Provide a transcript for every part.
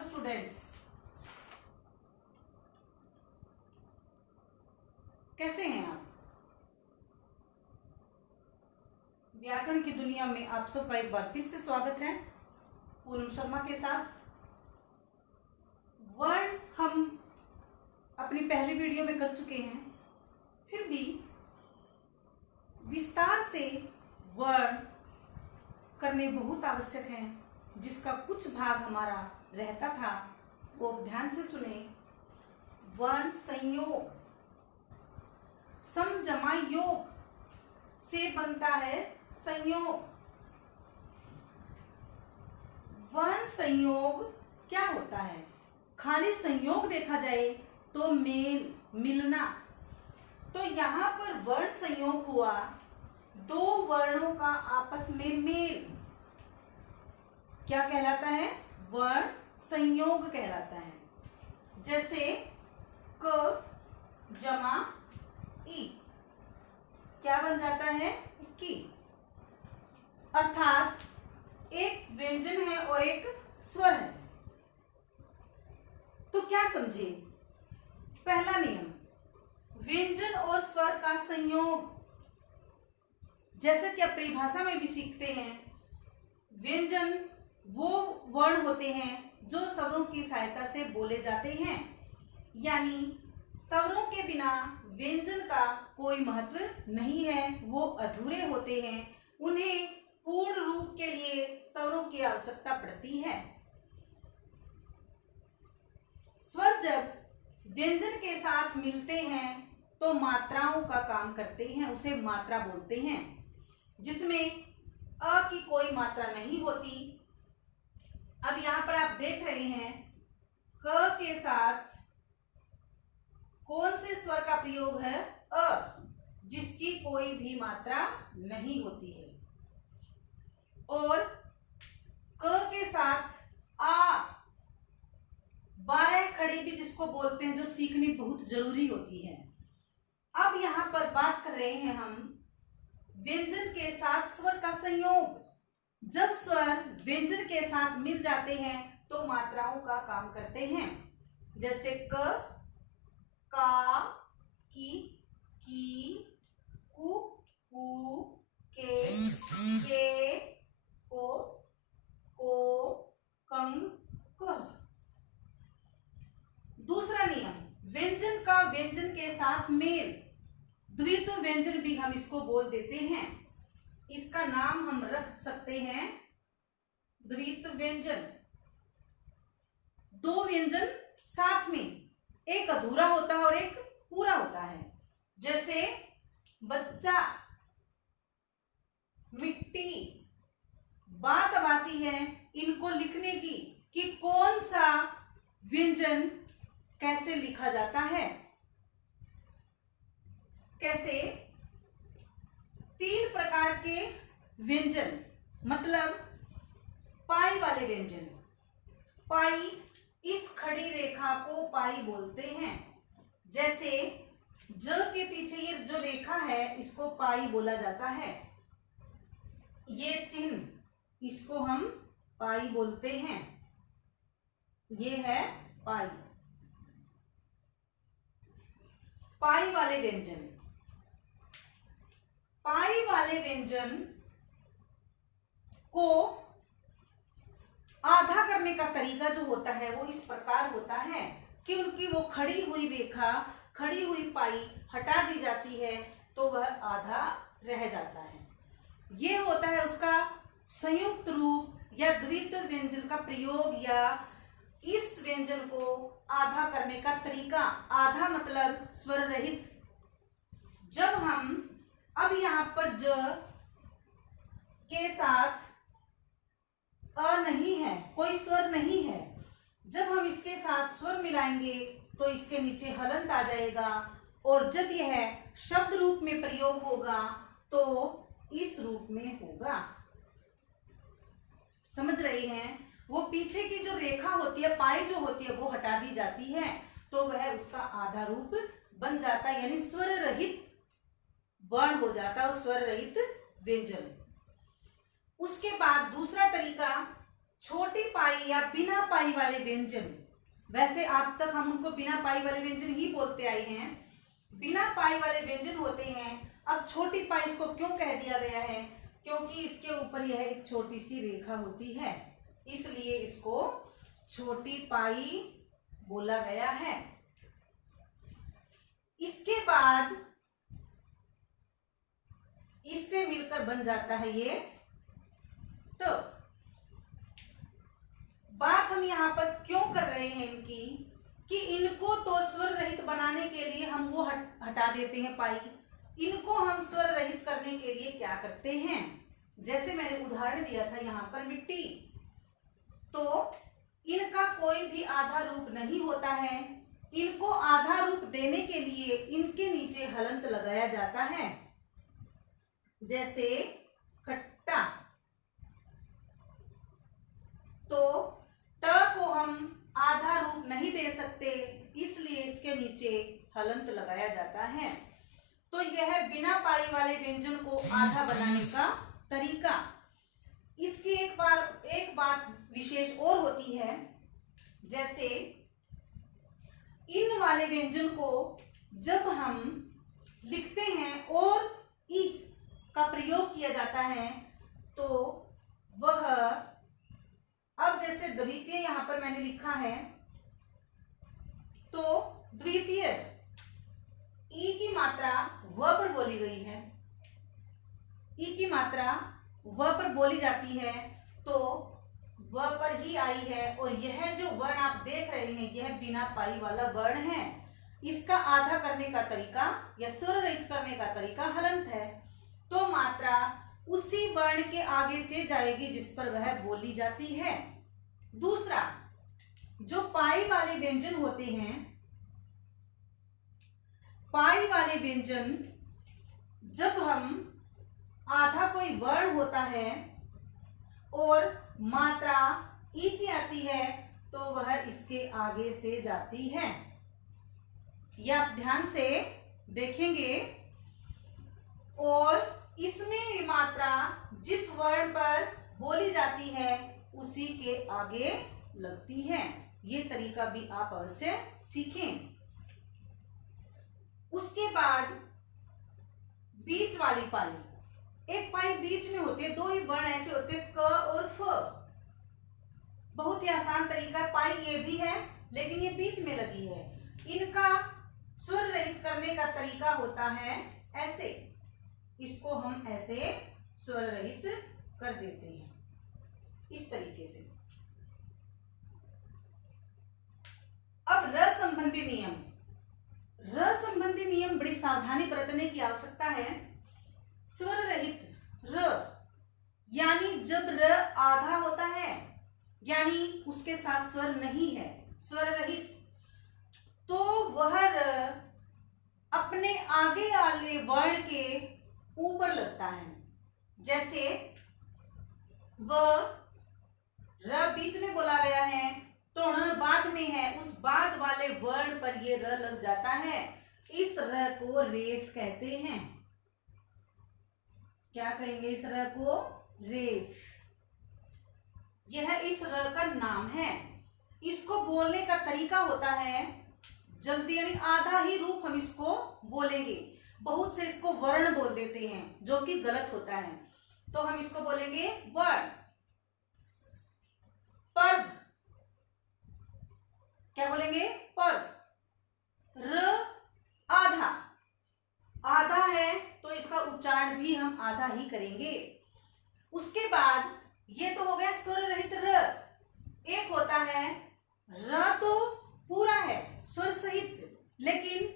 Students, कैसे हैं आप? व्याकरण की दुनिया में आप सबका एक बार फिर से स्वागत है पूनम शर्मा के साथ। वर्ण हम अपनी पहली वीडियो में कर चुके हैं, फिर भी विस्तार से वर्ण करने बहुत आवश्यक हैं, जिसका कुछ भाग हमारा रहता था, वो ध्यान से सुने। वर्ण संयोग, सम जमा योग से बनता है संयोग। वर्ण संयोग क्या होता है? खाली संयोग देखा जाए तो मेल, मिलना। तो यहाँ पर वर्ण संयोग हुआ, दो वर्णों का आपस में मेल, क्या कहलाता है? वर्ण संयोग कहलाता है। जैसे क जमा ई, क्या बन जाता है? की। अर्थात एक व्यंजन है और एक स्वर है। तो क्या समझे? पहला नियम, व्यंजन और स्वर का संयोग। जैसे कि आप परिभाषा में भी सीखते हैं, व्यंजन वो वर्ण होते हैं जो स्वरों की सहायता से बोले जाते हैं, यानी स्वरों के बिना व्यंजन का कोई महत्व नहीं है, वो अधूरे होते हैं। उन्हें पूर्ण रूप के लिए स्वरों की आवश्यकता पड़ती है। स्वर जब व्यंजन के साथ मिलते हैं तो मात्राओं का काम करते हैं, उसे मात्रा बोलते हैं, जिसमें अ की कोई मात्रा नहीं होती। अब यहाँ पर आप देख रहे हैं, क के साथ कौन से स्वर का प्रयोग है? अ, जिसकी कोई भी मात्रा नहीं होती है। और क के साथ आ, 12 खड़ी भी जिसको बोलते हैं, जो सीखनी बहुत जरूरी होती है। अब यहाँ पर बात कर रहे हैं हम व्यंजन के साथ स्वर का संयोग। जब स्वर व्यंजन के साथ मिल जाते हैं तो मात्राओं का काम करते हैं। जैसे क, का, की, कु, कू, के, को, कंग, कह। दूसरा नियम, व्यंजन का व्यंजन के साथ मेल। द्वित्व व्यंजन भी हम इसको बोल देते हैं। इसका नाम हम रख सकते हैं द्वित्व व्यंजन। दो व्यंजन साथ में, एक अधूरा होता है और एक पूरा होता है। जैसे बच्चा, मिट्टी। बात अब आती है इनको लिखने की कि कौन सा व्यंजन कैसे लिखा जाता है। कैसे? 3 प्रकार के व्यंजन, मतलब पाई वाले व्यंजन। पाई, इस खड़ी रेखा को पाई बोलते हैं। जैसे ज के पीछे ये जो रेखा है, इसको पाई बोला जाता है। ये चिन्ह, इसको हम पाई बोलते हैं। ये है पाई। पाई वाले व्यंजन। पाई वाले व्यंजन को आधा करने का तरीका जो होता है वो इस प्रकार होता है कि उनकी वो खड़ी हुई रेखा, खड़ी हुई पाई हटा दी जाती है तो वह आधा रह जाता है। ये होता है उसका संयुक्त रूप या द्वित्व व्यंजन का प्रयोग, या इस व्यंजन को आधा करने का तरीका। आधा मतलब स्वर रहित। जब हम अब यहाँ पर ज के साथ अ नहीं है, कोई स्वर नहीं है, जब हम इसके साथ स्वर मिलाएंगे तो इसके नीचे हलंत आ जाएगा, और जब यह शब्द रूप में प्रयोग होगा तो इस रूप में होगा। समझ रही हैं? वो पीछे की जो रेखा होती है, पाई जो होती है, वो हटा दी जाती है तो वह उसका आधा रूप बन जाता है, यानी स्वर रहित वर्ण हो जाता है, स्वर रहित व्यंजन। उसके बाद दूसरा तरीका, छोटी पाई या बिना पाई वाले व्यंजन, वैसे आज तक हम उनको बिना पाई वाले व्यंजन ही बोलते आए हैं, बिना पाई वाले व्यंजन होते हैं। अब छोटी पाई इसको क्यों कह दिया गया है? क्योंकि इसके ऊपर यह एक छोटी सी रेखा होती है, इसलिए इसको छोटी पाई बोला गया है। इसके बाद इससे मिलकर बन जाता है ये ट। बात हम यहाँ पर क्यों कर रहे हैं इनकी, कि इनको तो स्वर रहित बनाने के लिए हम वो हटा देते हैं पाई, इनको हम स्वर रहित करने के लिए क्या करते हैं, जैसे मैंने उदाहरण दिया था यहाँ पर मिट्टी, तो इनका कोई भी आधा रूप नहीं होता है, इनको आधा रूप देने के लिए इनके नीचे हलंत लगाया जाता है, जैसे खट्टा। तो ट को हम आधा रूप नहीं दे सकते, इसलिए इसके नीचे हलंत लगाया जाता है। तो यह बिना पाई वाले व्यंजन को आधा बनाने का तरीका। इसकी एक बात विशेष और होती है, जैसे इन वाले व्यंजन को जब हम लिखते हैं और ई का प्रयोग किया जाता है, तो वह, अब जैसे द्वितीय यहां पर मैंने लिखा है, तो द्वितीय ई की मात्रा व पर बोली गई है, ई की मात्रा व पर बोली जाती है, तो व पर ही आई है। और यह जो वर्ण आप देख रहे हैं, यह बिना पाई वाला वर्ण है। इसका आधा करने का तरीका या स्वर रहित करने का तरीका हलंत है। तो मात्रा उसी वर्ण के आगे से जाएगी जिस पर वह बोली जाती है। दूसरा, जो पाई वाले व्यंजन होते हैं, पाई वाले व्यंजन जब हम आधा कोई वर्ण होता है और मात्रा ई की आती है, तो वह इसके आगे से जाती है। यह आप ध्यान से देखेंगे। और इसमें मात्रा जिस वर्ण पर बोली जाती है उसी के आगे लगती है। ये तरीका भी आप अवश्य सीखें। उसके बाद बीच वाली पाई, एक पाई बीच में होती है, दो ही वर्ण ऐसे होते हैं, क और फ। बहुत ही आसान तरीका, पाई ये भी है लेकिन ये बीच में लगी है। इनका स्वर रहित करने का तरीका होता है ऐसे, इसको हम ऐसे स्वर रहित कर देते हैं, इस तरीके से। अब र संबंधी नियम, र संबंधी नियम बड़ी सावधानी बरतने की आवश्यकता है। स्वर रहित र, यानी जब र आधा होता है, यानी उसके साथ स्वर नहीं है, स्वर रहित, तो वह र अपने आगे वाले वर्ण के ऊपर लगता है। जैसे व र बीच में बोला गया है, तो ण बाद में है, उस बाद वाले वर्ण पर ये र लग जाता है। इस र को रेफ कहते हैं। क्या कहेंगे इस र को? रेफ। यह इस र का नाम है। इसको बोलने का तरीका होता है जल्दी, यानी आधा ही रूप हम इसको बोलेंगे। बहुत से इसको वर्ण बोल देते हैं जो कि गलत होता है, तो हम इसको बोलेंगे वर्ण। पर्व, क्या बोलेंगे? पर्व। र आधा, आधा है तो इसका उच्चारण भी हम आधा ही करेंगे। उसके बाद ये तो हो गया स्वर रहित र। एक होता है र, तो पूरा है स्वर सहित, लेकिन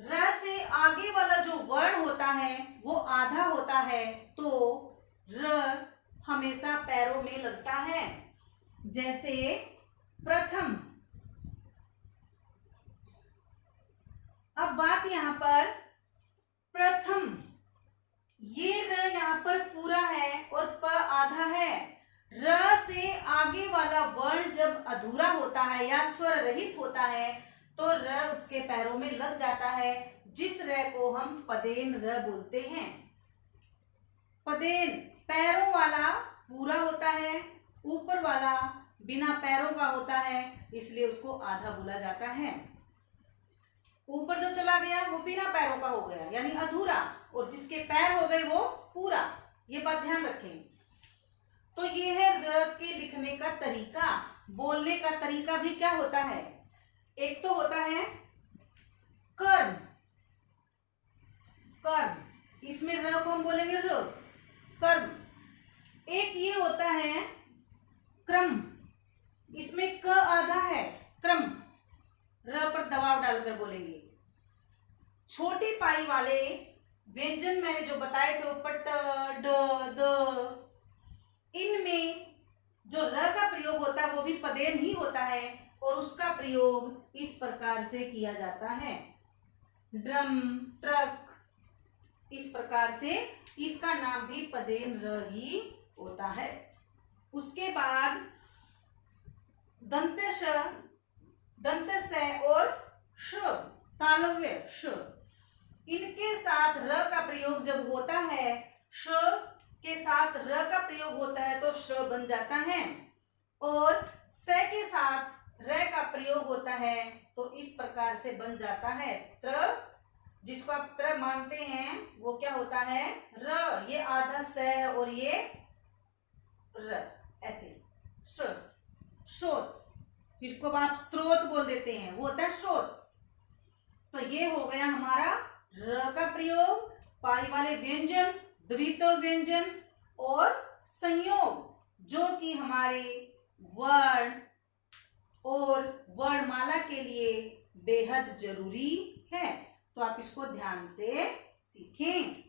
र से आगे वाला जो वर्ण होता है वो आधा होता है, तो र हमेशा पैरों में लगता है। जैसे प्रथम। अब बात यहाँ पर प्रथम, ये र यहाँ पर पूरा है और प आधा है। र से आगे वाला वर्ण जब अधूरा होता है या स्वर रहित होता है, तो र उसके पैरों में लग जाता है, जिस र को हम पदेन र बोलते हैं। पदेन पैरों वाला पूरा होता है, ऊपर ऊपर वाला बिना पैरों का होता है, इसलिए उसको आधा बोला जाता है। ऊपर जो चला गया वो बिना पैरों का हो गया यानी अधूरा, और जिसके पैर हो गए वो पूरा। ये बात ध्यान रखें। तो ये है र के लिखने का तरीका। बोलने का तरीका भी क्या होता है, एक तो होता है कर्म, कर्म, इसमें र को हम बोलेंगे र, कर्म। एक ये होता है क्रम, इसमें क आधा है, क्रम, र पर दबाव डालकर बोलेंगे। छोटी पाई वाले व्यंजन मैंने जो बताए थे ऊपर ट, ड, द, इनमें जो र का प्रयोग होता है वो भी पदेन ही होता है, और उसका प्रयोग इस प्रकार से किया जाता है, ड्रम, ट्रक, इस प्रकार से इसका नाम भी पदेन र ही होता है। उसके बाद दंत श, दंत स और श, तालव्य श, इनके साथ र का प्रयोग जब होता है, श के साथ र का प्रयोग होता है तो श बन जाता है, और स के साथ र का प्रयोग होता है तो इस प्रकार से बन जाता है त्र, जिसको आप त्र मानते हैं वो क्या होता है र। ये आधा स है और ये र, ऐसे श, श्रोत, जिसको आप स्त्रोत बोल देते हैं वो होता है श्रोत। तो ये हो गया हमारा र का प्रयोग, पाई वाले व्यंजन, द्वित्व व्यंजन और संयोग, जो कि हमारे वर्ण और वर्णमाला के लिए बेहद जरूरी है। तो आप इसको ध्यान से सीखें।